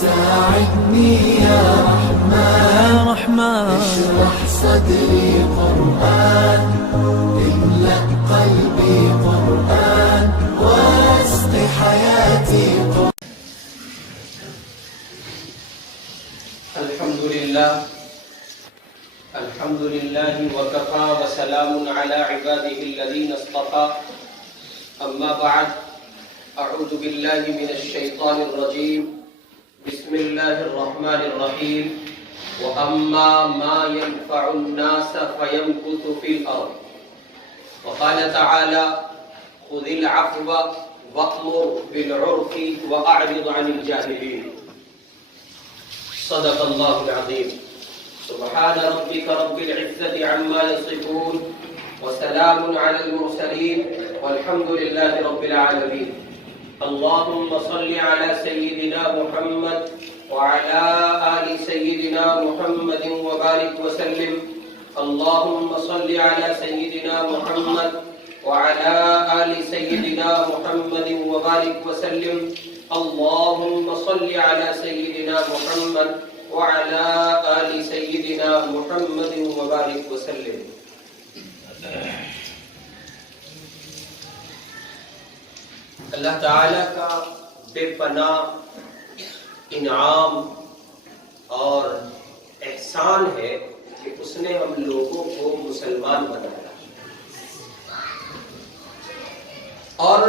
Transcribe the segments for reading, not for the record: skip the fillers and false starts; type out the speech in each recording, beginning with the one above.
ساعدني يا رحمن اشرح صدري قرآن املأ قلبي قرآن واسق حياتي قرآن. الحمد لله وكفى وسلام على عباده الذين اصطفى. أما بعد، أعوذ بالله من الشيطان الرجيم. بسم الله الرحمن الرحيم. وأما ما ينفع الناس فيمكث في الأرض. وقال تعالى: خذ العفو وأمر بالعرف وأعرض عن الجاهلين. صدق الله العظيم. سبحان ربك رب العزة عما يصفون وسلام على المرسلين والحمد لله رب العالمين. اللهم صل على سيدنا محمد وعلى آل سيدنا محمد وبارك وسلم. اللهم صل على سيدنا محمد وعلى آل سيدنا محمد وبارك وسلم. اللهم صل على سيدنا محمد وعلى آل سيدنا محمد وبارك وسلم. اللہ تعالیٰ کا بے پناہ انعام اور احسان ہے کہ اس نے ہم لوگوں کو مسلمان بنایا اور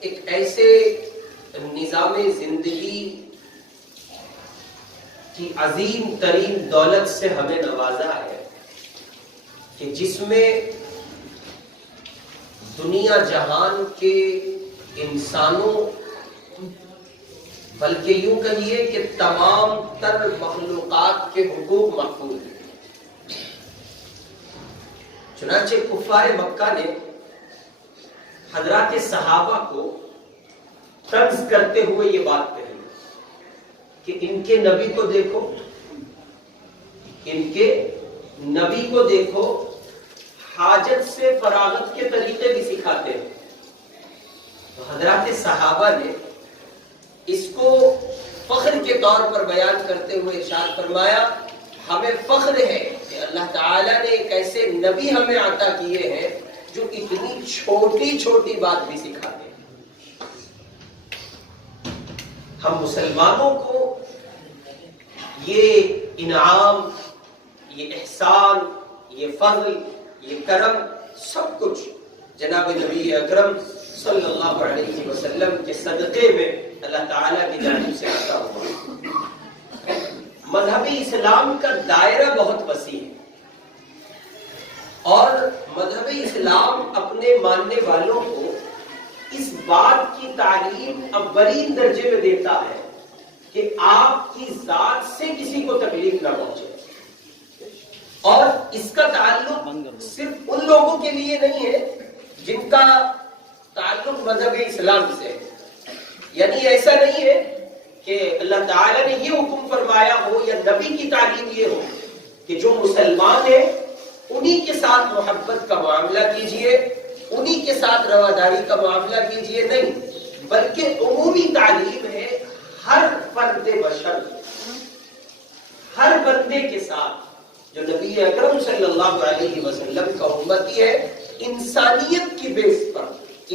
ایک ایسے نظام زندگی کی عظیم ترین دولت سے ہمیں نوازا ہے کہ جس میں دنیا جہان کے انسانوں بلکہ یوں کہیے کہ تمام تر مخلوقات کے حقوق محفوظ ہیں. چنانچہ کفار مکہ نے حضرات صحابہ کو طنز کرتے ہوئے یہ بات کہی کہ ان کے نبی کو دیکھو، ان کے نبی کو دیکھو، حاجت سے فراغت کے طریقے بھی سکھاتے ہیں. تو حضرات صحابہ نے اس کو فخر کے طور پر بیان کرتے ہوئے ارشاد فرمایا: ہمیں فخر ہے کہ اللہ تعالیٰ نے ایک ایسے نبی ہمیں عطا کیے ہیں جو اتنی چھوٹی چھوٹی بات بھی سکھاتے ہیں. ہم مسلمانوں کو یہ انعام، یہ احسان، یہ فضل، یہ کرم سب کچھ جناب نبی اکرم صلی اللہ علیہ وسلم کے صدقے میں اللہ تعالیٰ کی جانب سے عطا ہوا. مذہب اسلام کا دائرہ بہت وسیع ہے اور مذہب اسلام اپنے ماننے والوں کو اس بات کی تعلیم اولین درجے میں دیتا ہے کہ آپ کی ذات سے کسی کو تکلیف نہ پہنچے. اور اس کا تعلق صرف ان لوگوں کے لیے نہیں ہے جن کا تعلق مذہب اسلام سے ہے. یعنی ایسا نہیں ہے کہ اللہ تعالیٰ نے یہ حکم فرمایا ہو یا نبی کی تعلیم یہ ہو کہ جو مسلمان ہیں انہی کے ساتھ محبت کا معاملہ کیجئے، انہی کے ساتھ رواداری کا معاملہ کیجئے. نہیں، بلکہ عمومی تعلیم ہے ہر فرد بشر، ہر بندے کے ساتھ جو نبی اکرم صلی اللہ علیہ وسلم کا امتی ہے، انسانیت کی بیس پر،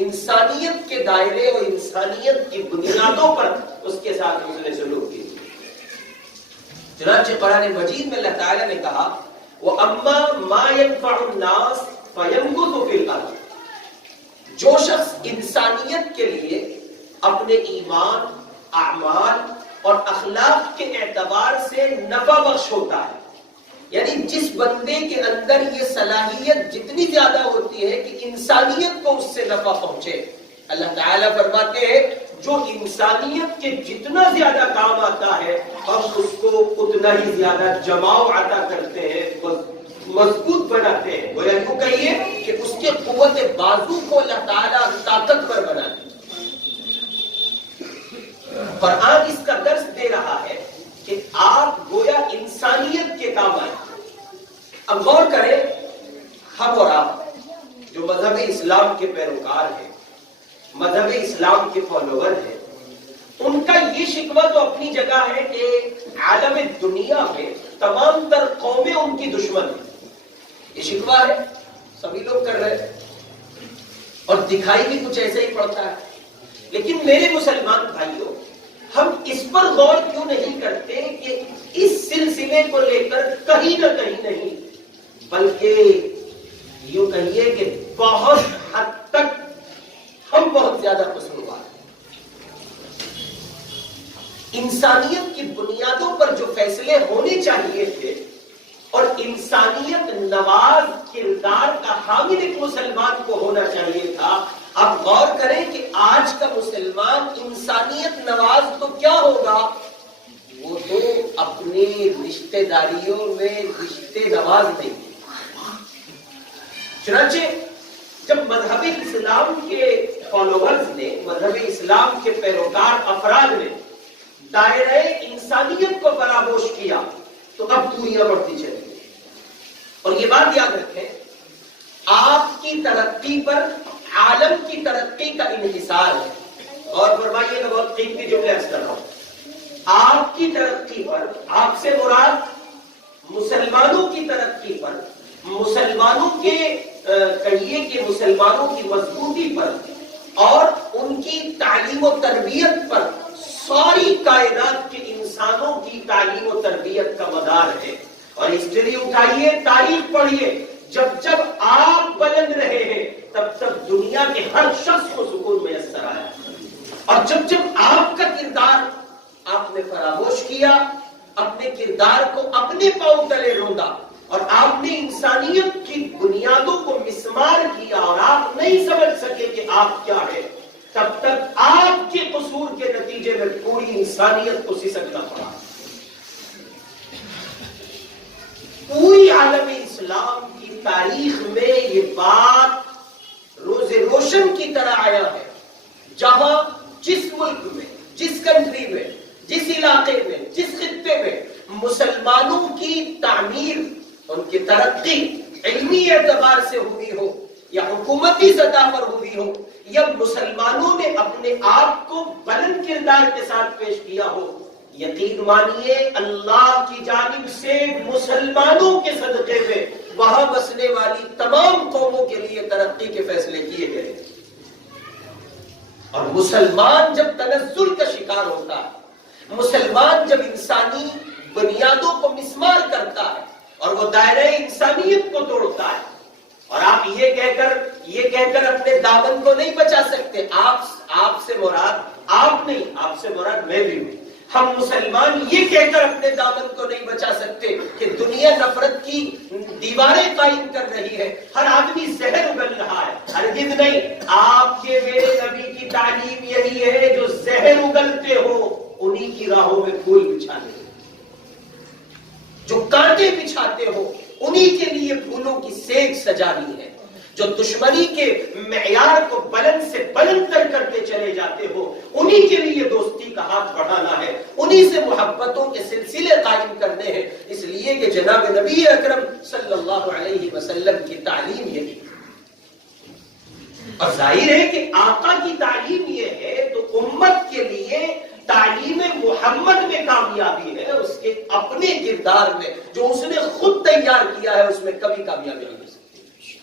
انسانیت کے دائرے اور انسانیت کی بنیادوں پر اس کے ساتھ اس نے سلوک کی. چنانچہ قرآن مجید میں اللہ تعالیٰ نے کہا: وَأَمَّا مَا يَنْفَعُ النَّاسَ فَيَمْكُثُ فِي الْأَرْضِ. جو شخص انسانیت کے لیے اپنے ایمان، اعمال اور اخلاق کے اعتبار سے نفع بخش ہوتا ہے، یعنی جس بندے کے اندر یہ صلاحیت جتنی زیادہ ہوتی ہے کہ انسانیت کو اس سے نفع پہنچے، اللہ تعالیٰ فرماتے ہیں جو انسانیت کے جتنا زیادہ کام آتا ہے ہم اس کو اتنا ہی زیادہ جماؤ عطا کرتے ہیں، مضبوط بناتے ہیں. وہ یوں کہیے کہ اس کے قوت بازو کو اللہ تعالیٰ طاقتور بناتے ہیں. قرآن اس کا درس دے رہا ہے کہ آپ گویا انسانیت کے کام آئے. اب غور کریں، ہم اور آپ جو مذہب اسلام کے پیروکار ہیں، مذہب اسلام کے فالوور ہیں، ان کا یہ شکوہ تو اپنی جگہ ہے کہ عالم دنیا میں تمام تر قومیں ان کی دشمن ہیں، یہ شکوہ ہے، سبھی لوگ کر رہے ہیں اور دکھائی بھی کچھ ایسے ہی پڑتا ہے. لیکن میرے مسلمان بھائیوں، ہم اس پر غور کیوں نہیں کرتے کہ اس سلسلے کو لے کر کہیں نہ کہیں نہیں بلکہ یوں کہیے کہ بہت حد تک ہم بہت زیادہ قصوروار ہیں. انسانیت کی بنیادوں پر جو فیصلے ہونے چاہیے تھے اور انسانیت نواز کردار کا حامل ایک مسلمان کو ہونا چاہیے تھا، آپ غور کریں کہ آج کا مسلمان انسانیت نواز تو کیا ہوگا؟ وہ تو اپنی رشتہ داریوں میں رشتے نواز نہیں. چنانچہ جب مذہب اسلام کے فالوورز نے، مذہب اسلام کے پیروکار افراد نے دائرہ انسانیت کو فراموش کیا تو اب دوریاں بڑھتی چلی گئی. اور یہ بات یاد رکھیں، آپ کی ترقی پر عالم کی ترقی کا انحصار ہے. اور فرمائیے کہ بہت قیمتی جملے عرض کر رہا ہوں. آپ کی ترقی پر، آپ سے مراد مسلمانوں کی ترقی پر، مسلمانوں کے کہیے کہ مسلمانوں کی مضبوطی پر اور ان کی تعلیم و تربیت پر ساری کائنات کے انسانوں کی تعلیم و تربیت کا مدار ہے. اور ہسٹری اٹھائیے، تاریخ پڑھیے، جب جب آپ بلند رہے ہیں تب تب دنیا کے ہر شخص کو سکون میسر آیا. اور جب جب آپ کا کردار آپ نے فراموش کیا، اپنے کردار کو اپنے پاؤں تلے روندا اور آپ نے انسانیت کی بنیادوں کو مسمار کیا اور آپ نہیں سمجھ سکے کہ آپ کیا ہے، تب تک آپ کے قصور کے نتیجے میں پوری انسانیت کو سسکنا پڑا. پوری عالم اسلام کی تاریخ میں یہ بات روز روشن کی طرح آیا ہے. جہاں جس ملک میں، جس کنٹری میں، جس علاقے میں، جس خطے میں مسلمانوں کی تعمیر، ان کی ترقی علمی اعتبار سے ہوئی ہو یا حکومتی سطح پر ہوئی ہو یا مسلمانوں نے اپنے آپ کو بلند کردار کے ساتھ پیش کیا ہو، یقین مانیے اللہ کی جانب سے مسلمانوں کے صدقے میں وہاں بسنے والی تمام قوموں کے لیے ترقی کے فیصلے کیے گئے. اور مسلمان جب تنزل کا شکار ہوتا ہے، مسلمان جب انسانی بنیادوں کو مسمار کرتا ہے اور وہ دائرہ انسانیت کو توڑتا ہے، اور آپ یہ کہہ کر اپنے دامن کو نہیں بچا سکتے. آپ سے مراد آپ نہیں، آپ سے مراد میں بھی ہوں. ہم مسلمان یہ کہہ کر اپنے دامن کو نہیں بچا سکتے کہ دنیا نفرت کی دیواریں قائم کر رہی ہے، ہر آدمی زہر اگل رہا ہے. ہرگز نہیں. آپ کے میرے نبی کی تعلیم یہی ہے، جو زہر اگلتے ہو انہی کی راہوں میں پھول بچھانے، جو کانٹے بچھاتے ہو انہی کے لیے پھولوں کی سیک سجانی ہے، جو دشمنی کے معیار کو بلند سے بلند تر کرتے چلے جاتے ہو انہی کے لیے دوستی کا ہاتھ بڑھانا ہے، انہی سے محبتوں کے سلسلے قائم کرنے ہیں. اس لیے کہ جناب نبی اکرم صلی اللہ علیہ وسلم کی تعلیم یہی ہے. اور ظاہر ہے کہ آقا کی تعلیم یہ ہے تو امت کے لیے تعلیم محمد میں کامیابی ہے، اس کے اپنے کردار میں جو اس نے خود تیار کیا ہے اس میں کبھی کامیابی نہیں ہو سکتی.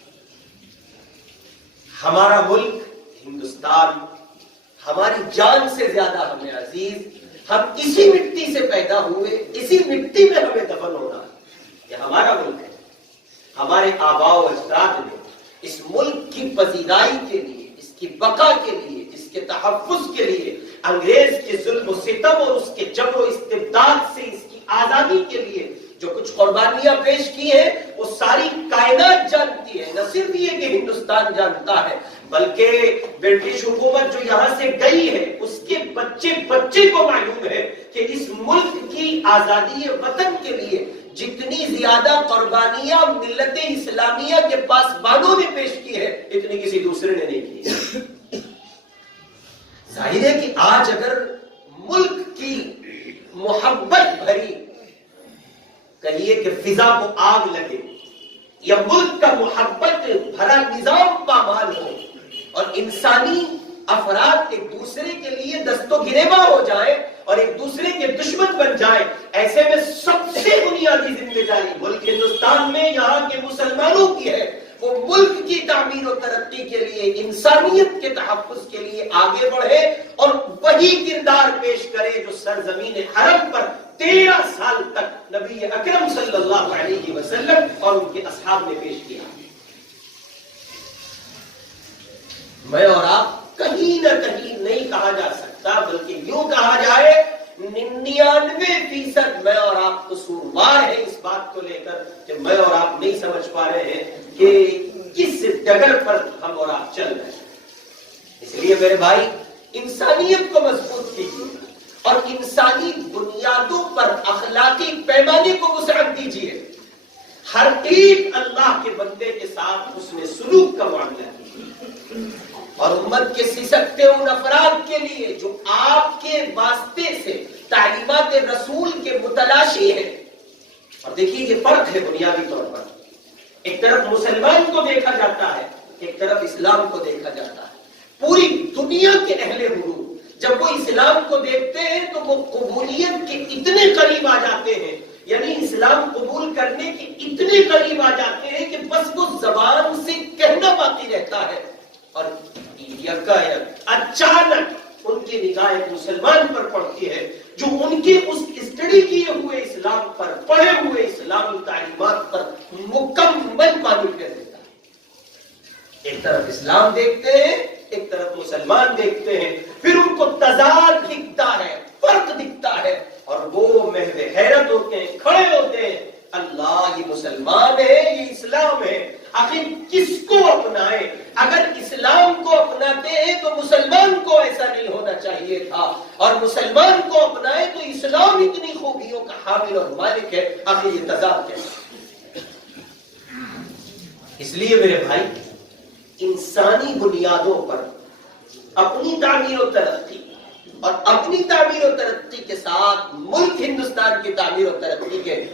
ہمارا ملک ہندوستان ہماری جان سے زیادہ ہمیں عزیز، ہم اسی مٹی سے پیدا ہوئے، اسی مٹی میں ہمیں دفن ہونا ہے. یہ ہمارا ملک ہے. ہمارے آباء و اجداد نے اس ملک کی پذیرائی کے لیے، اس کی بقا کے لیے، اس کے تحفظ کے لیے انگریز کے ظلم و ستم اور اس کے جبر و استبداد سے اس کی آزادی کے لیے جو کچھ قربانیاں پیش کی ہیں وہ ساری کائنات جانتی ہے. نہ صرف یہ کہ ہندوستان جانتا ہے بلکہ برٹش حکومت جو یہاں سے گئی ہے اس کے بچے بچے کو معلوم ہے کہ اس ملک کی آزادی وطن کے لیے جتنی زیادہ قربانیاں ملت اسلامیہ کے پاسبانوں نے پیش کی ہے اتنی کسی دوسرے نے نہیں کی. ظاہر ہے کہ آج اگر ملک کی محبت بھری کہیے کہ فضا کو آگ لگے یا ملک کا محبت بھرا نظام پامال ہو اور انسانی افراد ایک دوسرے کے لیے دست و گریباں ہو جائے اور ایک دوسرے کے دشمن بن جائیں، ایسے میں سب سے بنیادی ذمہ داری ملک ہندوستان میں یہاں کے مسلمانوں کی ہے، وہ ملک کی تعمیر و ترقی کے لیے، انسانیت کے تحفظ کے لیے آگے بڑھے اور وہی کردار پیش کرے جو سرزمین حرم پر 13 سال تک نبی اکرم صلی اللہ علیہ وسلم اور ان کے اصحاب نے پیش کیا۔ میں اور آپ کہیں نہ کہیں نہیں کہا جا سکتا، بلکہ یوں کہا جائے 99% میں اور آپ قصوروار ہیں اس بات کو لے کر کہ میں اور آپ نہیں سمجھ پا رہے ہیں کہ کس ڈگر پر ہم اور آپ چل رہے ہیں۔ اس لیے میرے بھائی، انسانیت کو مضبوط کیجیے اور انسانی بنیادوں پر اخلاقی پیمانے کو وسعت دیجیے۔ ہر ایک اللہ کے بندے کے ساتھ حسن سلوک کا معاملہ کیجیے، اور امت کے سسکتے ان افراد کے لیے جو آپ کے واسطے سے تعلیمات رسول کے متلاشی ہیں۔ اور دیکھیے یہ فرق ہے بنیادی طور پر، ایک طرف مسلمان کو دیکھا جاتا ہے، ایک طرف اسلام کو دیکھا جاتا ہے۔ پوری دنیا کے اہل حضور جب وہ اسلام کو دیکھتے ہیں تو وہ قبولیت کے اتنے قریب آ جاتے ہیں، یعنی اسلام قبول کرنے کے اتنے قریب آ جاتے ہیں کہ بس وہ زبان سے کہنا باقی رہتا ہے، اور اچانک ان کی نگاہ ایک مسلمان پر پڑتی ہے جو ان کے اس اسٹڈی کیے ہوئے اسلام پر، پڑھے ہوئے اسلامی تعلیمات پر مکمل پانی پھیر دیتا ہے۔ ایک طرف اسلام دیکھتے ہیں، ایک طرف مسلمان دیکھتے ہیں، پھر ان کو تضاد دکھتا ہے، فرق دکھتا ہے، اور وہ محو حیرت ہوتے ہیں، کھڑے ہوتے ہیں، اللہ یہ مسلمان ہے، یہ اسلام ہے، آخر کس کو اپنائے؟ اگر اسلام کو اپناتے ہیں تو مسلمان کو ایسا نہیں ہونا چاہیے تھا، اور مسلمان کو اپنائے تو اسلام اتنی خوبیوں کا حامل اور مالک ہے، آخر یہ تضاد کیسے؟ اس لیے میرے بھائی، انسانی بنیادوں پر اپنی تعمیر و ترقی اور اپنی تعمیر و ترقی کے ساتھ ملک ہندوستان کی تعمیر و ترقی کے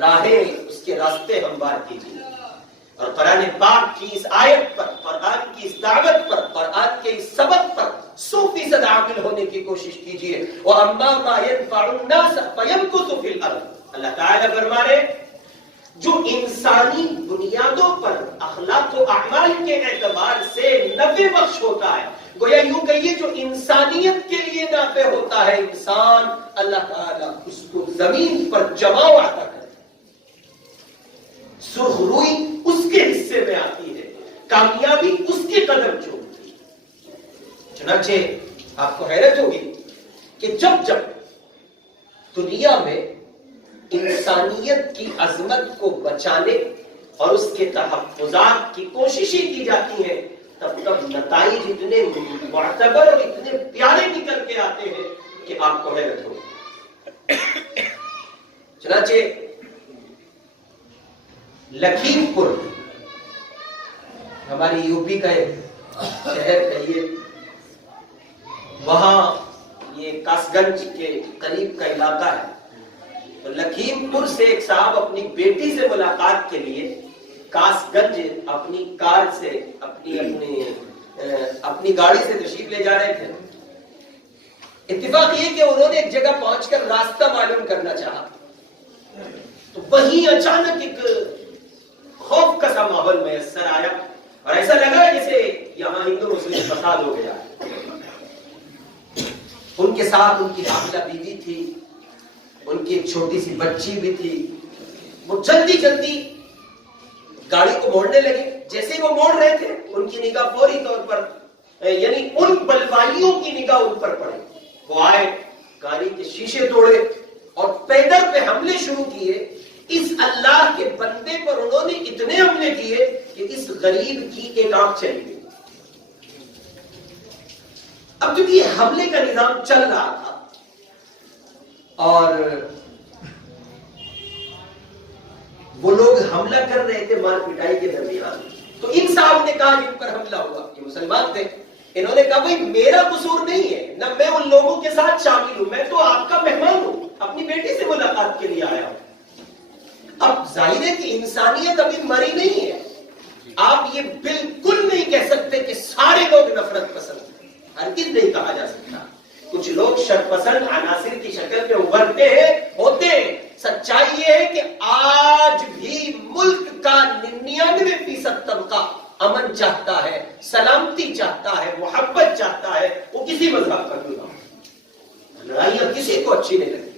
راہیں، اس کے راستے ہموار کیجیے، اور قرآن پاک کی اس آیت پر، قرآن کی اس دعوت پر، قرآن کے اس سبق پر 100% عامل ہونے کی کوشش کیجیے۔ وَأَمَّا مَا يَنْفَعُ النَّاسَ فَيَمْكُثُ فِي الْأَرْضِ، اللہ تعالیٰ فرما رہے جو انسانی بنیادوں پر اخلاق و اعمال کے اعتبار سے نفع بخش ہوتا ہے، گویا یوں کہیے جو انسانیت کے لیے نافع ہوتا ہے انسان، اللہ تعالیٰ اس کو زمین پر جماؤ عطا کرتا ہے، سرخ روئی اس کے حصے میں آتی ہے، کامیابی اس کے قدم چومتی ہے۔ چنانچہ آپ کو حیرت ہوگی کہ جب جب دنیا میں انسانیت کی عظمت کو بچانے اور اس کے تحفظات کی کوششیں کی جاتی ہیں، تب تب نتائج اتنے معتبر اور اتنے پیارے نکل کے آتے ہیں کہ آپ کو حیرت ہوگی۔ چنانچہ لکھیم پور ہماری یو پی کا ایک شہر کہیے، وہاں یہ کاسگنج کے قریب کا علاقہ ہے، تو لکھیم پور سے ایک صاحب اپنی بیٹی سے ملاقات کے لیے کاسگنج اپنی کار سے اپنی گاڑی سے تشریف لے جا رہے تھے۔ اتفاق یہ کہ انہوں نے ایک جگہ پہنچ کر راستہ معلوم کرنا چاہا، تو وہیں اچانک ایک خوف کا سا ماحول میسر آیا، اور ایسا لگا جیسے یہاں ہندو مسلم فساد ہو گیا۔ ان کے ساتھ ان کی حاملہ بیوی تھی، ان کی ایک چھوٹی سی بچی بھی تھی۔ وہ جلدی جلدی گاڑی کو موڑنے لگے، جیسے وہ موڑ رہے تھے ان کی نگاہ فوری طور پر یعنی ان بلوائیوں کی نگاہ ان پر پڑے۔ وہ آئے، گاڑی کے شیشے توڑے اور پیدل پہ حملے شروع کیے۔ اس اللہ کے بندے پر انہوں نے اتنے حملے کیے کہ اس غریب کی ایک آنکھ چلی گئی۔ اب چونکہ یہ حملے کا نظام چل رہا تھا اور وہ لوگ حملہ کر رہے تھے مار پٹائی کے درمیان، تو ان صاحب نے کہا جن پر حملہ ہوا، یہ مسلمان تھے، انہوں نے کہا بھائی میرا قصور نہیں ہے، نہ میں ان لوگوں کے ساتھ شامل ہوں، میں تو آپ کا مہمان ہوں، اپنی بیٹی سے ملاقات کے لیے آیا ہوں۔ اب ظاہر ہے کہ انسانیت ابھی مری نہیں ہے، آپ یہ بالکل نہیں کہہ سکتے کہ سارے لوگ نفرت پسند ہیں، ہرگز نہیں کہا جا سکتا، کچھ لوگ شرپسند عناصر کی شکل میں ابھرتے ہیں، ہوتے ہیں۔ سچائی یہ ہے کہ آج بھی ملک کا 99% طبقہ امن چاہتا ہے، سلامتی چاہتا ہے، محبت چاہتا ہے، وہ کسی مذہب کا کیوں نہ ہو۔ لڑائیاں کسی کو اچھی نہیں لگتی۔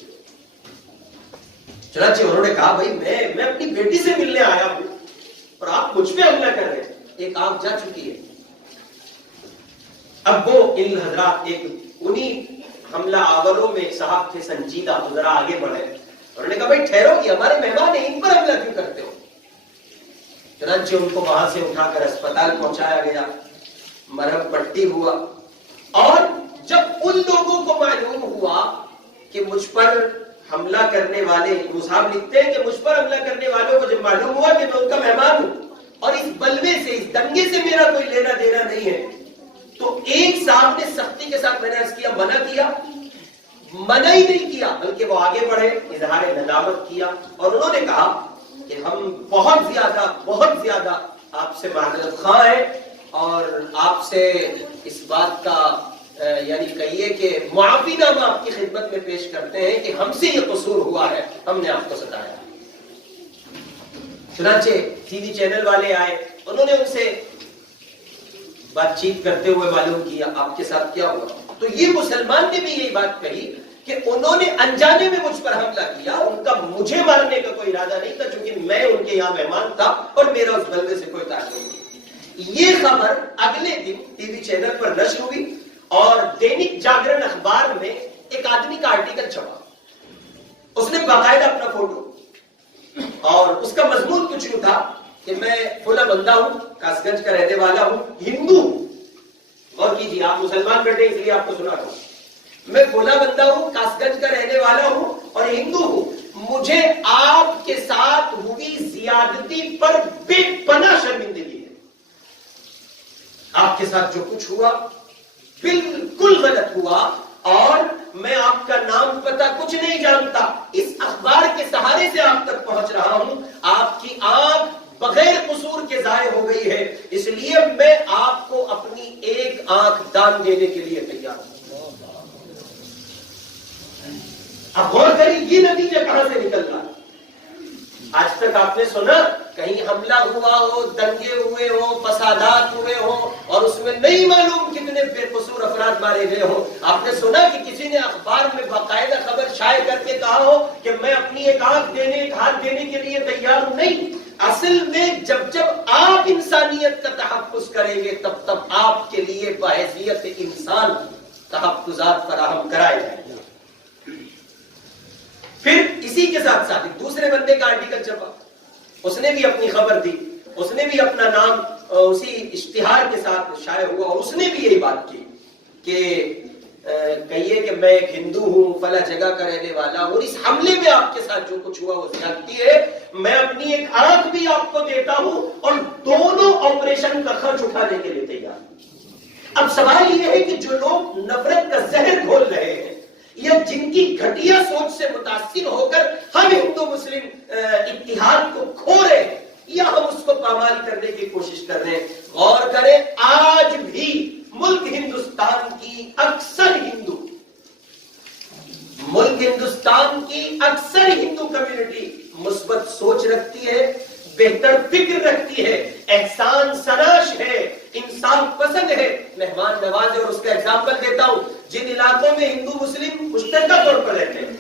چنانچہ انہوں نے کہا بھائی میں اپنی بیٹی سے ملنے آیا ہوں اور آپ مجھ پہ حملہ کر رہے ہیں۔ ایک آنکھ جا چکی ہے۔ اب وہ ان حضرات ایک انہی حملہ آوروں میں صاحب تھے سنجیدہ، تو ذرا آگے بڑھے۔ انہوں نے کہا بھائی ٹھہرو، کہ ہمارے مہمان ہیں، ان پر حملہ کیوں کرتے ہو؟ چنانچہ ان کو وہاں سے اٹھا کر اسپتال پہنچایا گیا، مرہم پٹی ہوا، اور جب ان لوگوں کو معلوم ہوا کہ مجھ پر حملہ کرنے والے، مصحف لکھتے ہیں کہ مجھ پر حملہ کرنے والوں کو جب معلوم ہوا کہ میں ان کا مہمان ہوں اور اس بلوے سے، اس دنگے سے میرا کوئی لینا دینا نہیں ہے، تو ایک صاحب نے سختی کے ساتھ، میں نے عرض کیا، منع ہی نہیں کیا، بلکہ وہ آگے بڑھے، اظہار ندامت کیا، اور انہوں نے کہا کہ ہم بہت زیادہ آپ سے معذرت خواہ ہیں، اور آپ سے اس بات کا یعنی کہیے کہ معافی نامہ آپ کی خدمت میں پیش کرتے ہیں کہ ہم سے یہ قصور ہوا ہے، ہم نے آپ کو ستایا۔ چنانچہ ٹی وی چینل والے آئے، انہوں نے ان سے بات چیت کرتے ہوئے معلوم کیا آپ کے ساتھ کیا ہوا۔ تو یہ مسلمان نے بھی یہی بات کہی کہ انہوں نے انجانے میں مجھ پر حملہ کیا، ان کا مجھے مارنے کا کوئی ارادہ نہیں تھا، چونکہ میں ان کے یہاں مہمان تھا اور میرا اس بلوے سے کوئی تعلق نہیں۔ یہ خبر اگلے دن ٹی وی چینل پر نشر ہوئی، اور دینک جاگرن اخبار میں ایک آدمی کا آرٹیکل چھپا، اس نے باقاعدہ اپنا فوٹو، اور اس کا مضمون کچھ یوں تھا کہ میں فلاں بندہ ہوں، کاس گنج کا رہنے والا ہوں، ہندو ہوں، اور کیجیے آپ مسلمان بیٹھے اس لیے آپ کو سنا رہا ہوں، میں فلاں بندہ ہوں، کاس گنج کا رہنے والا ہوں اور ہندو ہوں، مجھے آپ کے ساتھ ہوئی زیادتی پر بے پناہ شرمندگی ہے، آپ کے ساتھ جو کچھ ہوا بالکل غلط ہوا، اور میں آپ کا نام پتہ کچھ نہیں جانتا، اس اخبار کے سہارے سے آپ تک پہنچ رہا ہوں، آپ کی آنکھ بغیر قصور کے ضائع ہو گئی ہے، اس لیے میں آپ کو اپنی ایک آنکھ دان دینے کے لیے تیار ہوں۔ اب غور کریں یہ نتیجہ کہاں سے نکل رہا ہے؟ آج تک آپ نے سنا کہیں حملہ ہوا ہو، دنگے ہوئے ہو، فسادات ہوئے ہو، اور اس میں نہیں معلوم کتنے بے قصور افراد مارے گئے ہو؟ آپ نے سنا کہ کسی نے اخبار میں باقاعدہ خبر شائع کر کے کہا ہو کہ میں اپنی ایک آنکھ دینے، ایک ہاتھ دینے کے لیے تیار ہوں؟ نہیں، اصل میں جب آپ انسانیت کا تحفظ کریں گے تب آپ کے لیے بحیثیت انسان تحفظات فراہم کرائے جائیں گے۔ پھر اسی کے ساتھ ساتھ دوسرے بندے کا آرٹیکل چھپا، اس نے بھی اپنی خبر دی، اس نے بھی اپنا نام اسی اشتہار کے ساتھ شائع ہوا، اور اس نے بھی یہی بات کی کہ کہیے کہ میں ایک ہندو ہوں، فلاں جگہ کا رہنے والا ہوں، اور اس حملے میں آپ کے ساتھ جو کچھ ہوا وہ زیادتی ہے، میں اپنی ایک آنکھ بھی آپ کو دیتا ہوں اور دونوں آپریشن کا خرچ اٹھانے کے لیے تیار ہوں۔ اب سوال یہ ہے کہ جو لوگ نفرت کا زہر گھول رہے ہیں، یا جن کی گھٹیا سوچ سے متاثر ہو کر ہم ہندو مسلم اتحاد کو کھو رہے ہیں، یا ہم اس کو پامال کرنے کی کوشش کر رہے ہیں، غور کریں، آج بھی ملک ہندوستان کی اکثر ہندو کمیونٹی مثبت سوچ رکھتی ہے، بہتر فکر رکھتی ہے، احسان سراش ہے، انصاف پسند ہے، مہمان نواز ہے۔ اور اس کا ایگزامپل دیتا ہوں، جن علاقوں میں ہندو مسلم مشترکہ طور پر رہتے ہیں،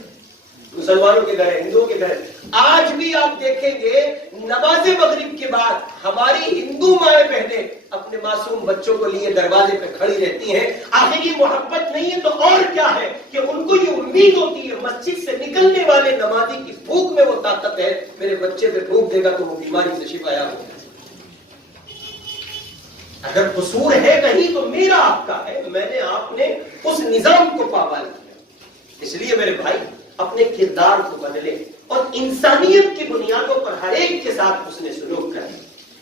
مسلمانوں کے گھر، ہندوؤں کے گھر، آج بھی آپ دیکھیں گے نماز مغرب کے بعد ہماری ہندو مائیں بہنیں اپنے معصوم بچوں کو لیے دروازے پہ کھڑی رہتی ہیں۔ آخر یہ محبت نہیں ہے تو اور کیا ہے کہ ان کو یہ امید ہوتی ہے مسجد سے نکلنے والے نمازی کی بھوک میں وہ طاقت ہے، میرے بچے پہ بھوک دے گا تو وہ بیماری سے شفا یاب ہوگا۔ اگر قصور ہے کہیں تو میرا آپ کا ہے، میں نے آپ نے اس نظام کو پامال کیا۔ اس لیے میرے بھائی اپنے کردار کو بدلے اور انسانیت کی بنیادوں پر ہر ایک کے ساتھ حسن سلوک کریں۔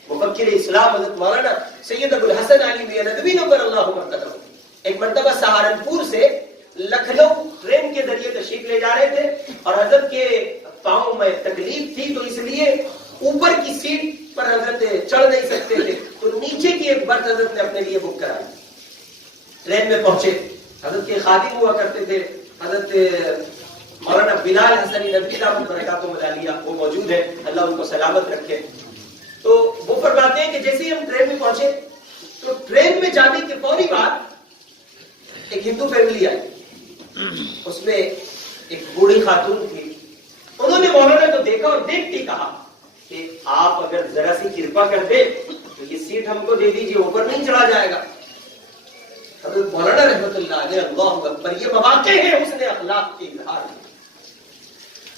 مفکر اسلام حضرت مولانا سید ابو الحسن علی میاں ندوی نور اللہ مرتضی ایک مرتبہ سہارنپور سے لکھنؤ ٹرین کے ذریعے تشریف لے جا رہے تھے، اور حضرت کے پاؤں میں تکلیف تھی تو اس لیے اوپر کی سیٹ پر حضرت چڑھ نہیں سکتے تھے، تو نیچے کی ایک برتھ حضرت نے اپنے لیے بک کرائی۔ ٹرین میں پہنچے، حضرت کے خادم ہوا کرتے تھے حضرت مولانا بلال حسنی ندوی دامت برکاتہ مدالیہ، وہ موجود ہے، اللہ ان کو سلامت رکھے. تو وہ فرماتے ہیں کہ جیسے ہی ہم ٹرین میں پہنچے تو ٹرین میں جانے کے فوری بعد ایک ہندو فیملی آئی. اس میں ایک بوڑھی خاتون تھی. انہوں نے مولانا کو دیکھا اور دیکھ کے کہا کہ آپ اگر ذرا سی کرپا کر دے تو یہ سیٹ ہم کو دے دیجیے، اوپر نہیں چڑھا جائے گا. حضرت مولانا رحمت اللہ علیہ، اللہ اکبر، یہ مواقع ہے حسن اخلاق کے اظہار.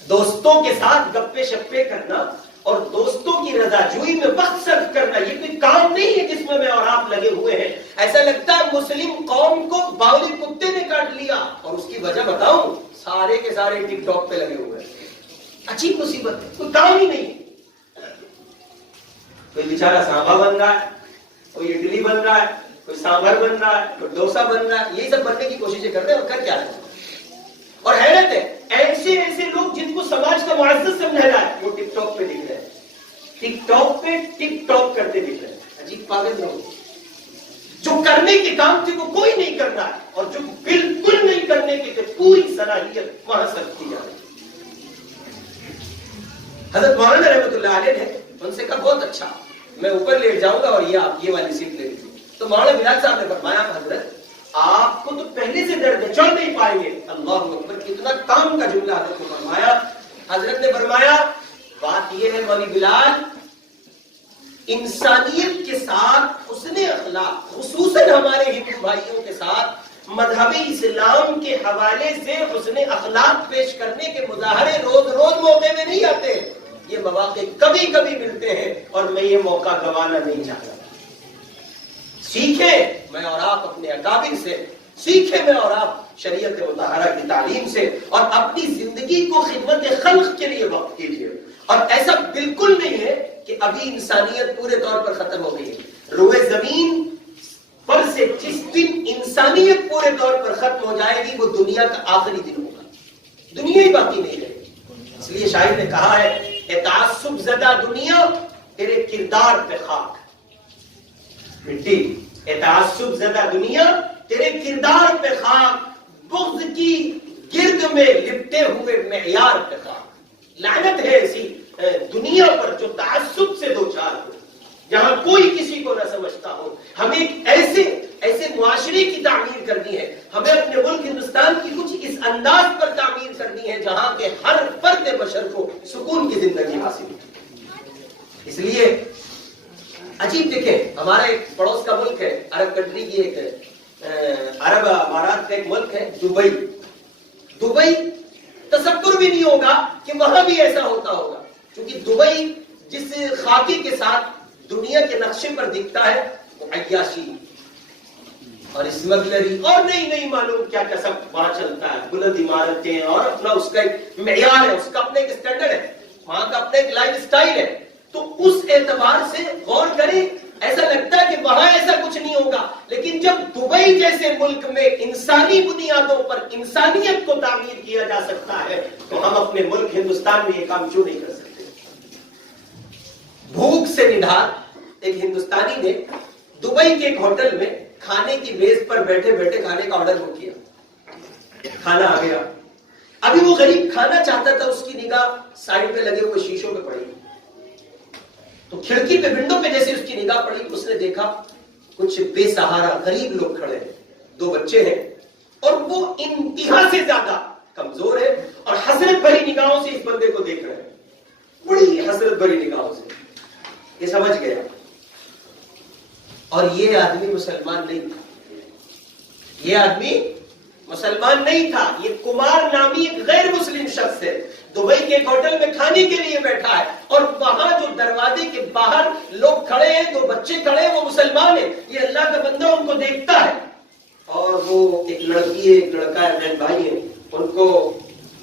دوستوں کے ساتھ گپے شپے کرنا اور دوستوں کی رضا جوئی میں وقت صرف کرنا یہ کوئی کام نہیں ہے جس میں میں اور آپ لگے ہوئے ہیں. ایسا لگتا ہے مسلم قوم کو باولی کتے نے کاٹ لیا. اور اس کی وجہ بتاؤں، سارے کے سارے ٹک ٹاک پہ لگے ہوئے ہیں. عجیب مصیبت ہے، کوئی کام ہی نہیں. کوئی بیچارہ سانبا بن رہا ہے، کوئی اڈلی بن رہا ہے، کوئی سانبر بن رہا ہے، کوئی ڈوسا بن رہا ہے. یہی سب بننے کی کوششیں کرتے ہیں اور کر کیا رہے ہیں. اور حیرت ہے، ایسے لوگ جن کو سماج کا معزز سمجھا جائے وہ ٹک ٹاک پہ دکھ رہے ہیں، ٹک ٹاک پہ ٹک ٹاک کرتے دکھ رہے ہیں. عجیب پاگل لوگ، جو کرنے کے کام تھے وہ کوئی نہیں کر رہا ہے، اور جو بالکل نہیں کرنے کے پوری صلاحیت وہاں صرف کی جا رہی ہے. حضرت مولانا رحمت اللہ علیہ نے ان سے کہا بہت اچھا، میں اوپر لیٹ جاؤں گا اور یہ آپ یہ والی سیٹ لے لیجیے. تو مولانا بلال صاحب نے فرمایا حضرت آپ کو تو پہلے سے درد ہے، چڑھ نہیں پائیں گے. اللہ اکبر، کتنا کام کا جملہ حضرت نے فرمایا. حضرت نے فرمایا بات یہ ہے مولوی بلال، انسانیت کے ساتھ حسن اخلاق، خصوصاً ہمارے ہندو بھائیوں کے ساتھ مذہب اسلام کے حوالے سے حسن اخلاق پیش کرنے کے مظاہرے روز روز موقع میں نہیں آتے. یہ مواقع کبھی کبھی ملتے ہیں اور میں یہ موقع گنوانا نہیں چاہتا. سیکھیں میں اور آپ اپنے اکابر سے، سیکھیں میں اور آپ شریعت مطہرہ کی تعلیم سے، اور اپنی زندگی کو خدمت خلق کے لیے وقف کیجیے. اور ایسا بالکل نہیں ہے کہ ابھی انسانیت پورے طور پر ختم ہو گئی ہے. روئے زمین پر سے جس دن انسانیت پورے طور پر ختم ہو جائے گی وہ دنیا کا آخری دن ہوگا، دنیا ہی باقی نہیں رہے گی. اس لیے شاعر نے کہا ہے اے تعصب زدہ دنیا تیرے کردار پہ خاک مٹی. اے تعصب زدہ دنیا تیرے کردار پہ خاک، بغض کی گرد میں لپٹے ہوئے معیار پہ خاک. لعنت ہے ایسی دنیا پر جو تعصب سے دوچار ہو، جہاں کوئی کسی کو نہ سمجھتا ہو. ہمیں ایسے معاشرے کی تعمیر کرنی ہے، ہمیں اپنے ملک ہندوستان کی کچھ اس انداز پر تعمیر کرنی ہے جہاں کے ہر فرد بشر کو سکون کی زندگی حاصل ہو. اس لیے عجیب دیکھیں، ہمارا ایک پڑوس کا ملک ہے، عرب کنٹری کی ایک عرب امارات کا ایک ملک ہے دبئی. دبئی تصور بھی نہیں ہوگا کہ وہاں بھی ایسا ہوتا ہوگا، کیونکہ دبئی جس خاکے کے ساتھ دنیا کے نقشے پر دکھتا ہے وہ عیاشی اور اسمگلری اور نہیں معلوم کیا کیا سب وہاں چلتا ہے. بلند عمارتیں اور اپنا اس کا ایک معیار ہے، اس کا اپنا ایک اسٹینڈرڈ ہے، وہاں کا اپنا ایک لائف اسٹائل ہے. تو اس اعتبار سے غور کریں، ایسا لگتا ہے کہ وہاں ایسا کچھ نہیں ہوگا. لیکن جب دبئی جیسے ملک میں انسانی بنیادوں پر انسانیت کو تعمیر کیا جا سکتا ہے تو ہم اپنے ملک ہندوستان میں یہ کام کیوں نہیں کر سکتے؟ بھوک سے نڈھال ایک ہندوستانی نے دبئی کے ایک ہوٹل میں کھانے کی میز پر بیٹھے بیٹھے کھانے کا آرڈر ہو کیا. کھانا آ گیا. ابھی وہ غریب کھانا چاہتا تھا، اس کی نگاہ سائڈ پہ لگے ہوئے شیشوں پہ پڑی. تو کھڑکی پہ ونڈو پہ جیسے اس کی نگاہ پڑی، اس نے دیکھا کچھ بے سہارا غریب لوگ کھڑے ہیں، 2 بچے ہیں، اور وہ انتہا سے زیادہ کمزور ہے اور حسرت بھری نگاہوں سے اس بندے کو دیکھ رہے ہیں، بڑی حسرت بھری نگاہوں سے. یہ سمجھ گیا. اور یہ آدمی مسلمان نہیں تھا، یہ آدمی مسلمان نہیں تھا، یہ کمار نامی ایک غیر مسلم شخص ہے. دبئی کے ایک ہوٹل میں کھانے کے لیے بیٹھا ہے اور وہاں جو دروازے کے باہر لوگ کھڑے ہیں، 2 بچے کھڑے ہیں، وہ مسلمان ہیں. یہ اللہ کا بندہ ان کو دیکھتا ہے اور وہ ایک لڑکی ہے، ایک لڑکا ہے، بہن بھائی ہیں، ان کو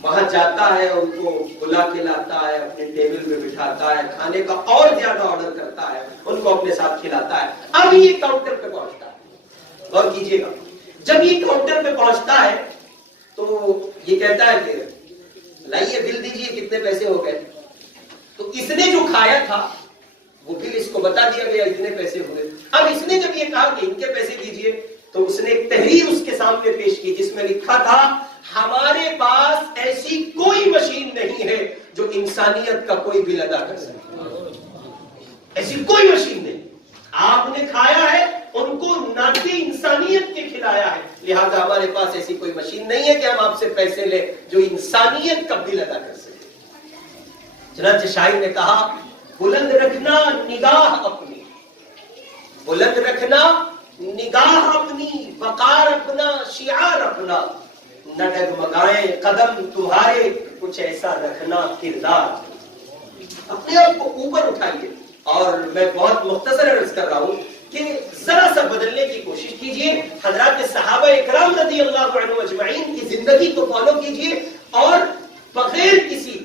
وہاں جاتا ہے، ان کو بلا کے لاتا ہے، اپنے ٹیبل پہ بٹھاتا ہے، کھانے کا اور زیادہ آرڈر کرتا ہے، ان کو اپنے ساتھ کھلاتا ہے. اب یہ کاؤنٹر پہ پہنچتا ہے، غور کیجیے گا، جب یہ کاؤنٹر پہ پہنچتا ہے تو یہ کہتا ہے کہ لائیے بل دیجیے کتنے پیسے ہو گئے. تو اس نے جو کھایا تھا وہ بل اس کو بتا دیا گیا اتنے پیسے ہوئے. اب اس نے جب یہ کہا کہ ان کے پیسے دیجیے تو اس نے ایک تحریر اس کے سامنے پیش کی جس میں لکھا تھا ہمارے پاس ایسی کوئی مشین نہیں ہے جو انسانیت کا کوئی بل ادا کر سکے، ایسی کوئی مشین نہیں. آپ نے کھایا ہے ان کو ناطے انسانیت کے کھلایا ہے، لہذا ہمارے پاس ایسی کوئی مشین نہیں ہے کہ ہم آپ سے پیسے لیں جو انسانیت کا بل ادا کر سکے. چنانچہ شاعر نے کہا بلند رکھنا نگاہ اپنی، بلند رکھنا نگاہ اپنی، وقار اپنا، شعار اپنا، نہ ڈگمگائیں قدم تمہارے، کچھ ایسا رکھنا کردار. اپنے آپ کو اوپر اٹھائیے. اور میں بہت مختصر عرض کر رہا ہوں کہ ذرا سا بدلنے کی کوشش کیجئے. حضرات صحابہ اکرام رضی اللہ عنہم اجمعین کی زندگی کو فالو کیجئے اور بغیر کسی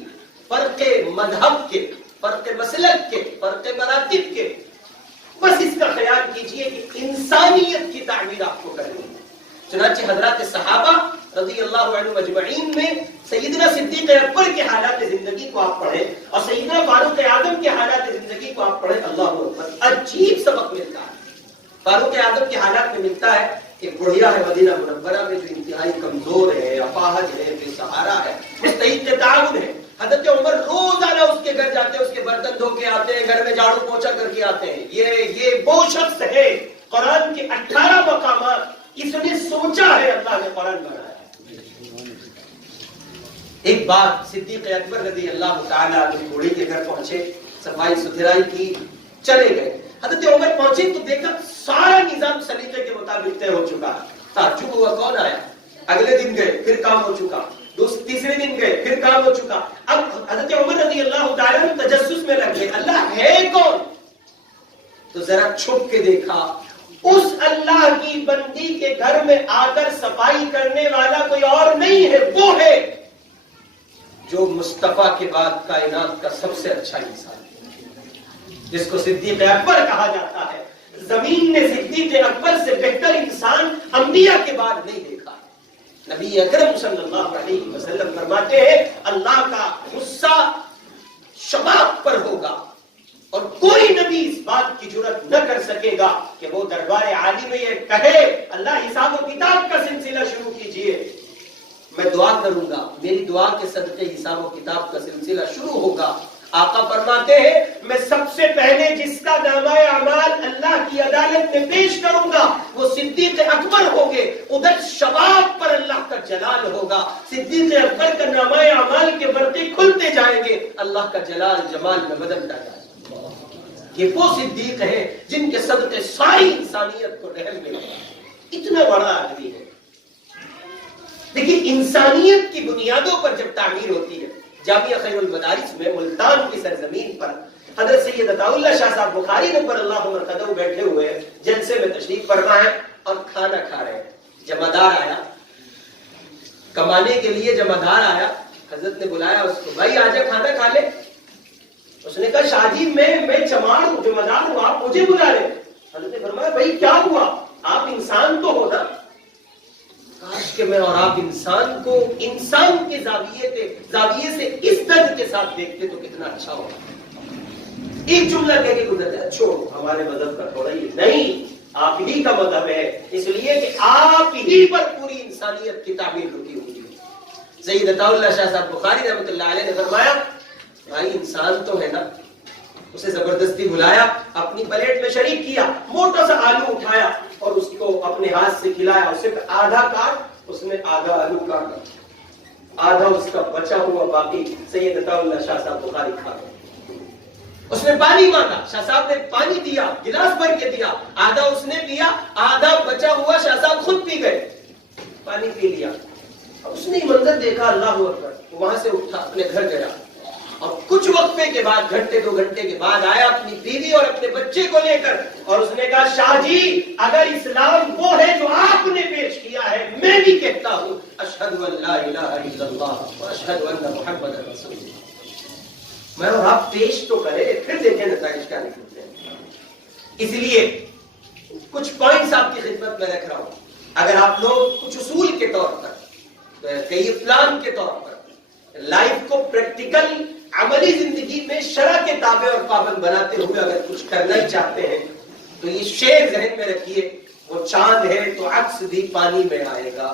فرق مذہب کے، فرق مسلک کے، فرق مراتب کے، بس اس کا خیال کیجئے کہ انسانیت کی تعمیر آپ کو کرنی ہے. چنانچہ حضرات صحابہ رضی اللہ عنہم اجمعین میں سیدنا صدیق اکبر کے حالات زندگی کو آپ پڑھیں اور سیدنا فاروق اعظم کے حالات زندگی کو آپ پڑھیں، اللہ اکبر، عجیب سبق ملتا ہے. فاروق اعظم کے حالات میں ملتا ہے کہ بڑھیا ہے مدینہ منورہ میں جو انتہائی کمزور ہے، اپاہج ہے، بے سہارا ہے، مستحق تعاون ہے. حضرت عمر روزانہ اس کے گھر جاتے ہیں، اس کے برتن دھو کے آتے ہیں، گھر میں جھاڑو پوچھا کر کے آتے ہیں. یہ وہ شخص ہے قرآن کے 18 مقامات اس نے سوچا ہے، اللہ نے قرآن بنایا. ایک بار صدیق اکبر رضی اللہ تعالی عنہ گھوڑے کے گھر پہنچے، صفائی ستھرائی کی، چلے گئے. حضرت عمر پہنچے تو دیکھا سارا نظام سلیقے کے مطابق طے ہو چکا. تعجب ہوا کون آیا. اگلے دن گئے پھر کام ہو چکا، تیسرے دن گئے پھر کام ہو چکا. اب حضرت عمر رضی اللہ تعالی عنہ تجسس میں لگ گئے، اللہ ہے کون؟ تو ذرا چھپ کے دیکھا، اس اللہ کی بندی کے گھر میں آ کر صفائی کرنے والا کوئی اور نہیں ہے، وہ ہے جو مصطفیٰ کے بعد کائنات کا سب سے اچھا انسان ہے، جس کو صدیق اکبر کہا جاتا ہے. زمین نے صدیق اکبر سے بہتر انسان انبیاء کے بعد نہیں دیکھا. نبی اکرم صلی اللہ علیہ وسلم فرماتے ہیں اللہ کا غصہ شباب پر ہوگا اور کوئی نبی اس بات کی جرات نہ کر سکے گا کہ وہ دربار عالی میں یہ کہے اللہ حساب و کتاب کا سلسلہ شروع کیجئے، میں دعا کروں گا، میری دعا کے صدقے حساب و کتاب کا سلسلہ شروع ہوگا. آقا فرماتے ہیں میں سب سے پہلے جس کا نامہ اعمال اللہ کی عدالت میں پیش کروں گا وہ صدیق اکبر ہوں گے. ادھر شباب پر اللہ کا جلال ہوگا، صدیق اکبر کا نامہ اعمال کے برقے کھلتے جائیں گے، اللہ کا جلال جمال میں بدلتا جائے گا. یہ وہ صدیق ہیں جن کے صدقے ساری انسانیت کو رحم ملا. اتنا بڑا آدمی ہے. دیکھیے انسانیت کی بنیادوں پر جب تعمیر ہوتی ہے. جامعہ خیر المدارس میں ملتان کی سرزمین پر حضرت سید عطا اللہ شاہ صاحب بخاری نبر اللہ مرقدہ بیٹھے ہوئے ہیں، جلسے میں تشریف فرما ہے اور کھانا کھا رہے ہیں. جمعدار آیا، کمانے کے لیے جمعدار آیا. حضرت نے بلایا اس کو، بھائی آجا کھانا کھا لے. اس نے کہا شاہ جی میں چماڑ ہوں، جمعدار ہوں، آپ مجھے بلا رہے. حضرت نے فرمایا بھائی کیا ہوا، آپ انسان تو ہو نا. کاش کہ میں اور آپ انسان کو انسان کے زاویے سے اس درد کے ساتھ دیکھتے تو کتنا اچھا ہوگا. ایک جملہ کہہ کے گزر جائے، چھوڑو ہمارے مذہب کا تھوڑا ہی نہیں، آپ ہی کا مذہب ہے، اس لیے کہ آپ ہی پر پوری انسانیت کی تعمیر رکی ہوئی ہے. سید عطا اللہ شاہ صاحب بخاری رحمۃ اللہ علیہ نے فرمایا بھائی انسان تو ہے نا. اسے زبردستی بلایا، اپنی پلیٹ میں شریک کیا، موٹا سا آلو اٹھایا اور اس کو اپنے ہاتھ سے کھلایا. اسے آدھا کاٹ، اس نے آدھا آلو کاٹا، آدھا اس کا بچا ہوا باقی سید عطا اللہ شاہ صاحب بخاری کھا گئے. اس نے پانی مانگا، شاہ صاحب نے پانی دیا، گلاس بھر کے دیا، آدھا اس نے پیا، آدھا بچا ہوا شاہ صاحب خود پی گئے، پانی پی لیا. اب اس نے منظر دیکھا، اللہ اکبر، وہاں سے اٹھا اپنے گھر گیا اور کچھ وقفے کے بعد، گھنٹے دو گھنٹے کے بعد آیا اپنی بیوی اور اپنے بچے کو لے کر اور اس نے کہا شاہ جی اگر اسلام وہ ہے جو آپ نے پیش کیا ہے، میں بھی کہتا ہوں اشہد ان لا الہ الا اللہ واشہد ان محمد رسول اللہ. میں اور آپ پیش تو کریں، پھر دیکھیں نتائج کیا نکلتے ہیں. اس لیے کچھ پوائنٹس آپ کی خدمت میں رکھ رہا ہوں. اگر آپ لوگ کچھ اصول کے طور پر، کئی پلان کے طور پر لائف کو پریکٹیکل عملی زندگی میں شرع کے تابع اور پابند بناتے ہوئے اگر کچھ کرنا ہی چاہتے ہیں تو یہ شعر ذہن میں رکھیے، وہ چاند ہے تو عکس بھی پانی میں آئے گا،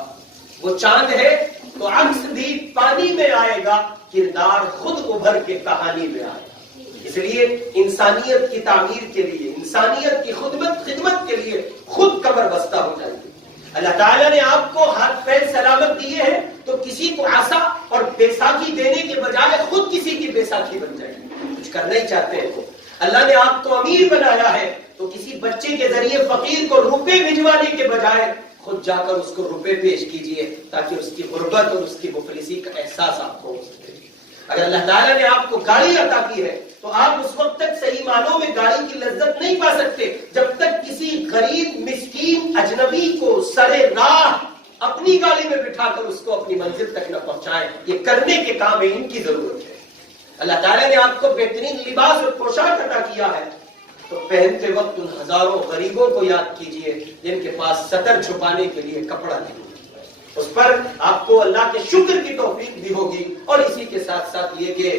وہ چاند ہے تو عکس بھی پانی میں آئے گا، کردار خود ابھر کے کہانی میں آئے گا۔ اس لیے انسانیت کی تعمیر کے لیے، انسانیت کی خدمت کے لیے خود کمر بستہ ہو جائیے۔ اللہ تعالیٰ نے آپ کو ہاتھ پیر سلامت دیے ہیں تو کسی کو عصا اور بیساکھی دینے کے بجائے خود کسی کی بیساکھی بن جائے، کچھ کرنا ہی چاہتے ہیں تو۔ اللہ نے آپ کو امیر بنایا ہے تو کسی بچے کے ذریعے فقیر کو روپے بھجوانے کے بجائے خود جا کر اس کو روپے پیش کیجئے تاکہ اس کی غربت اور اس کی مفلسی کا احساس آپ کو ہو سکے۔ اگر اللہ تعالیٰ نے آپ کو گاڑی عطا کی ہے تو آپ اس وقت تک صحیح معنوں میں گاڑی کی لذت نہیں پا سکتے جب تک کسی غریب مسکین اجنبی کو سرے راہ اپنی گاڑی میں بٹھا کر اس کو اپنی منزل تک نہ پہنچائیں۔ یہ کرنے کے کام ہے، ان کی ضرورت ہے۔ اللہ تعالیٰ نے آپ کو بہترین لباس اور پوشاک عطا کیا ہے تو پہنتے وقت ان ہزاروں غریبوں کو یاد کیجئے جن کے پاس سطر چھپانے کے لیے کپڑا نہیں، اس پر آپ کو اللہ کے شکر کی توفیق بھی ہوگی، اور اسی کے ساتھ ساتھ یہ کہ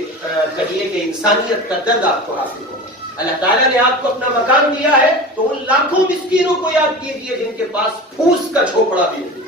کہیے کہ انسانیت کا درد آپ کو حاصل ہوگا۔ اللہ تعالیٰ نے آپ کو اپنا مکان دیا ہے تو ان لاکھوں مسکینوں کو یاد کیجئے جن کے پاس پھوس کا جھوپڑا بھی نہیں۔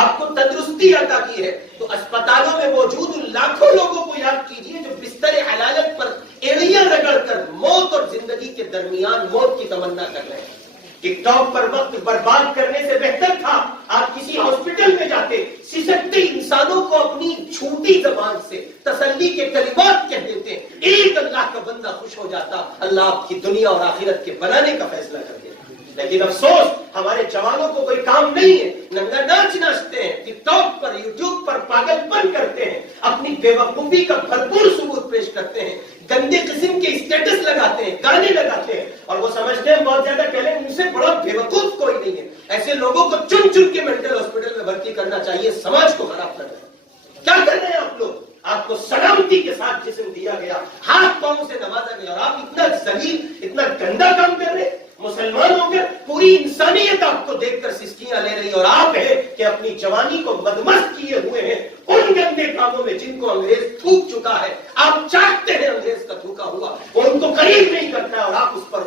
آپ کو تندرستی عطا کی ہے تو اسپتالوں میں موجود ان لاکھوں لوگوں کو یاد کیجئے جو بستر حلالت پر ایڑیاں رگڑ کر موت اور زندگی کے درمیان موت کی تمنا کر رہے ہیں۔ ٹک ٹاک پر وقت برباد کرنے سے بہتر تھا آپ کسی ہاسپٹل میں جاتے، سسکتے انسانوں کو اپنی چھوٹی زبان سے تسلی کے کلمات کہہ دیتے، ایک اللہ کا بندہ خوش ہو جاتا، اللہ آپ کی دنیا اور آخرت کے بنانے کا فیصلہ کر دیتا۔ لیکن افسوس ہمارے جوانوں کو کوئی کام نہیں ہے، ننگا ناچ ناچتے ہیں، ٹک ٹاک پر یوٹیوب پر پاگل پن کرتے ہیں، اپنی بے وقوفی کا بھرپور ثبوت پیش کرتے ہیں، گندے قسم کے اسٹیٹس لگاتے ہیں، گانے لگاتے ہیں، اور وہ سمجھتے ہیں بہت زیادہ کہہ لیں ان سے بڑا بے وقوف کوئی نہیں ہے۔ ایسے لوگوں کو چن چن کے مینٹل ہاسپٹل میں بھرتی کرنا چاہیے، سماج کو خراب کر رہے ہیں۔ کیا کر رہے ہیں آپ لوگ؟ آپ کو سلامتی کے ساتھ جسم دیا گیا، ہاتھ پاؤں سے نوازا گیا، اور آپ اتنا ذلیل اتنا گندا کام کر رہے ہیں۔ مسلمان ہو کر پوری انسانیت آپ کو دیکھ کر سسکیاں لے رہی، اور آپ ہیں کہ اپنی جوانی کو مدمست کیے ہوئے ہیں ان گندے کاموں میں جن کو انگریز تھوک چکا ہے۔ آپ چاہتے ہیں انگریز کا تھوکا ہوا، وہ ان کو قریب نہیں کرتا ہے اور آپ اس پر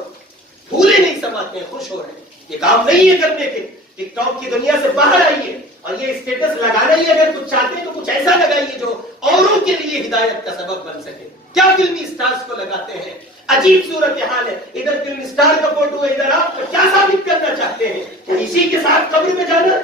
پھولے نہیں سماتے ہیں، خوش ہو رہے ہیں۔ یہ کام نہیں ہے کرنے کے۔ ٹک ٹاک کی دنیا سے باہر آئیے، اور یہ اسٹیٹس لگانا ہی اگر کچھ چاہتے ہیں تو کچھ ایسا لگائیے جو اوروں کے لیے ہدایت کا سبب بن سکے۔ کیا فلمی اسٹارز کو لگاتے ہیں؟ عجیب صورتحال ہے، ادھر فلم اسٹار کا فوٹو ہے، ادھر آپ کیا ثابت کرنا چاہتے ہیں کہ اسی کے ساتھ قبر میں جانا؟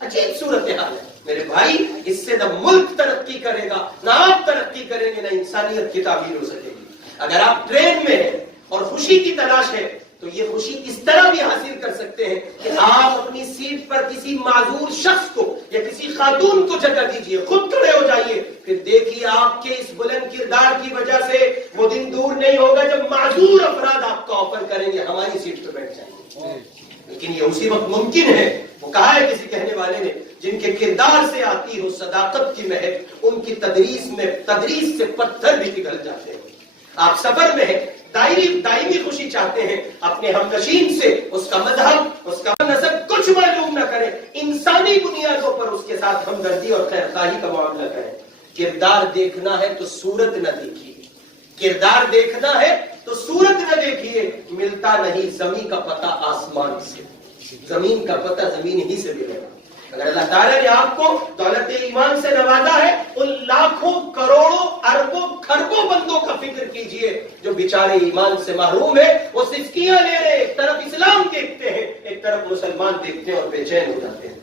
عجیب صورتحال ہے میرے بھائی۔ اس سے نہ ملک ترقی کرے گا، نہ آپ ترقی کریں گے، نہ انسانیت کی تعمیر ہو سکے گی۔ اگر آپ ٹرین میں ہیں اور خوشی کی تلاش ہے تو یہ خوشی اس طرح بھی حاصل کر سکتے ہیں کہ آپ اپنی سیٹ پر کسی معذور شخص کو یا کسی خاتون کو جگہ دیجئے، خود کھڑے ہو جائیے، پھر دیکھیے آپ کے اس بلند کردار کی وجہ سے وہ دن دور نہیں ہوگا جب معذور افراد آپ کو آفر کریں گے ہماری سیٹ پہ بیٹھ جائیں۔ لیکن یہ اسی وقت ممکن ہے، وہ کہا ہے کسی کہنے والے نے، جن کے کردار سے آتی ہو صداقت کی مہک، ان کی تدریس سے پتھر بھی پگھل جاتے ہیں۔ آپ سفر میں ہیں، دائمی خوشی چاہتے ہیں، اپنے ہمنشین سے اس کا مذہب، اس کا نسب کچھ معلوم نہ کریں، انسانی بنیادوں پر اس کے ساتھ ہمدردی اور خیرخواہی کا معاملہ کریں۔ کردار دیکھنا ہے تو صورت نہ دیکھیے، کردار دیکھنا ہے تو صورت نہ دیکھیے۔ ملتا نہیں زمین کا پتہ آسمان سے، زمین کا پتہ زمین ہی سے ملے گا۔ اگر اللہ تعالیٰ نے آپ کو دولت ایمان سے نوازا ہے، ان لاکھوں کروڑوں اربوں کھربوں بندوں کا فکر کیجئے جو بیچارے ایمان سے محروم ہیں، وہ سسکیاں لے رہے، ایک طرف اسلام دیکھتے ہیں، ایک طرف مسلمان دیکھتے ہیں اور بے چین ہو جاتے ہیں۔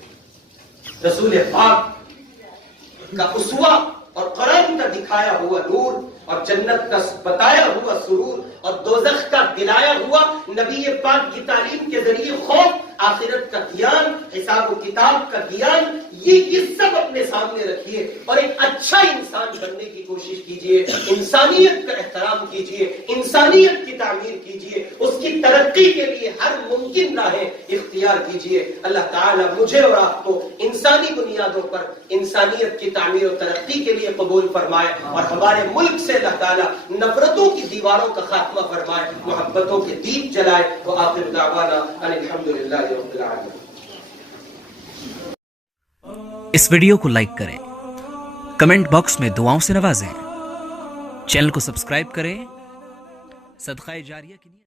رسول پاک کا اسوہ اور قرآن کا دکھایا ہوا نور اور جنت کا بتایا ہوا سرور اور دوزخ کا دلایا ہوا نبی پاک کی تعلیم کے ذریعے خوف، آخرت کا گیان، حساب و کتاب کا گیان، یہ سب اپنے سامنے رکھیے اور ایک اچھا انسان بننے کی کوشش کیجئے، انسانیت کا احترام کیجئے، انسانیت کی تعمیر کیجئے، اس کی ترقی کے لیے ہر ممکن راہیں اختیار کیجئے۔ اللہ تعالیٰ مجھے اور آپ کو انسانی بنیادوں پر انسانیت کی تعمیر و ترقی کے لیے قبول فرمائے، اور ہمارے ملک سے اللہ تعالیٰ نفرتوں کی دیواروں کا خاتمہ فرمائے، محبتوں کے دیپ جلائے۔ وآخر دعوانا ان الحمدللہ رب العالمین۔ اس ویڈیو کو لائک کریں، کمنٹ باکس میں دعاؤں سے نوازیں، چینل کو سبسکرائب کریں، صدقہ جاریہ کے لیے